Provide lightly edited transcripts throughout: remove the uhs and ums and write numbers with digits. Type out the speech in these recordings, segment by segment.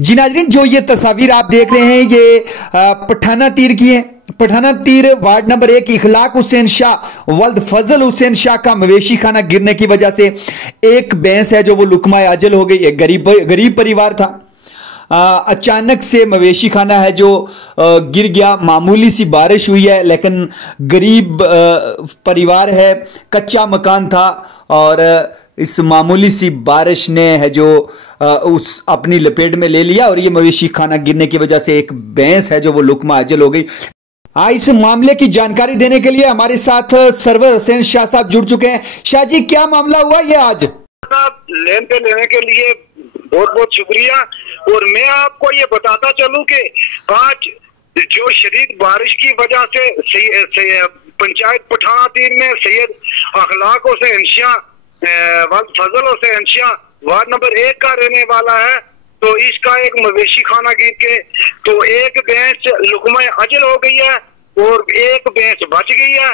जी नाज़रीन, जो ये तस्वीर आप देख रहे हैं ये पठाना तीर की है। पठाना तीर वार्ड नंबर 1 इखलाक हुसैन शाह वल्द फजल हुसैन शाह का मवेशी खाना गिरने की वजह से एक भैंस है जो वो लुकमा अजल हो गई। एक गरीब परिवार था। अचानक से मवेशी खाना है जो गिर गया। मामूली सी बारिश हुई है लेकिन गरीब परिवार है, कच्चा मकान था और इस मामूली सी बारिश ने है जो उस अपनी लपेट में ले लिया और ये मवेशी खाना गिरने की वजह से एक भैंस है जो वो लुकमा अजल हो गई। इस मामले की जानकारी देने के लिए हमारे साथ सरवर हुसैन शाह साहब जुड़ चुके हैं। शाह जी, क्या मामला हुआ ये आज? लेन पे लेने के लिए बहुत बहुत शुक्रिया। और मैं आपको ये बताता चलूं कि आज जो शदीद बारिश की वजह से पंचायत पठाना तीर में सैयद अखलाक हुसैन शाह फजल हुसैन शाह वार्ड नंबर 1 का रहने वाला है, तो इसका एक मवेशी खाना गिर के तो एक भैंस लुकमा अजल हो गई है और एक भैंस बच गई है।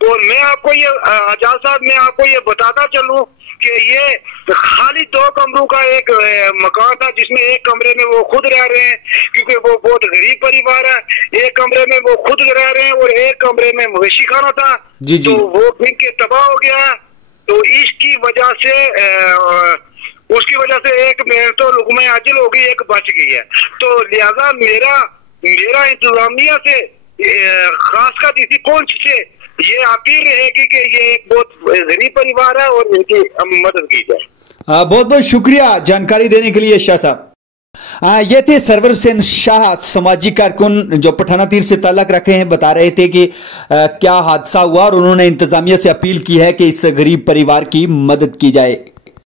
और मैं आपको ये आजाद साहब, मैं आपको ये बताता चलूं कि ये खाली 2 कमरों का एक मकान था जिसमें एक कमरे में वो खुद रह रहे हैं क्योंकि वो बहुत गरीब परिवार है। एक कमरे में वो खुद रह रहे हैं और एक कमरे में मवेशी खाना था। जी जी। तो वो बिक के तबाह हो गया। तो इसकी वजह से उसकी वजह से एक भैंस तो लुकमा अजल हो गई, एक बच गई है। तो लिहाजा मेरा इंतजामिया से खासकर इसी पहुंच से ये अपील रहेगी कि ये एक बहुत गरीब परिवार है और इनकी मदद की जाए। बहुत बहुत शुक्रिया जानकारी देने के लिए शाह साहब। ये थे सरवर हुसैन शाह, समाजी कारकुन जो पठाना तीर से ताल्लुक रखे हैं। बता रहे थे कि क्या हादसा हुआ और उन्होंने इंतजामिया से अपील की है कि इस गरीब परिवार की मदद की जाए।